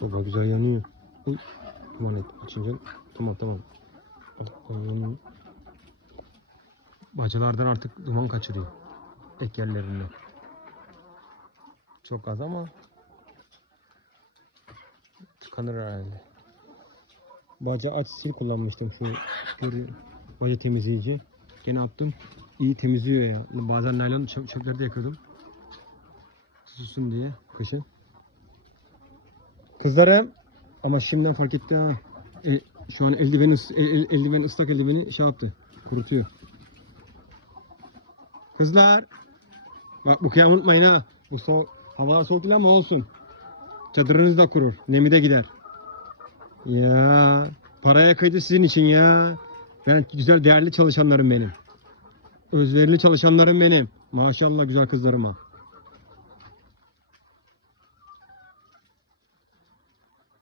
Soba güzel yanıyor. Uy. Aman et açınca. Tamam tamam. Yanıyor. Bacalardan artık duman kaçırıyor. Ek yerlerinde. Çok az ama tıkanır herhalde. Baca aç sil kullanmıştım şu baca temizleyici. Gene attım. İyi temizliyor ya. Bazen naylon çöp, çöpleri de yakıyordum. Susun diye kışın. Kızlarım ama şimdiden fark etti ha. E, şu an eldiveni, el- eldiven ıslak eldiveni şey yaptı. Kurutuyor. Kızlar. Bak bu kıyamı unutmayın ha. Bu so hava soğuk ama olsun. Çadırınız da kurur. Nemi de gider. Ya paraya kıydı sizin için ya. Ben güzel değerli çalışanlarım benim. Özverili çalışanlarım benim. Maşallah güzel kızlarıma.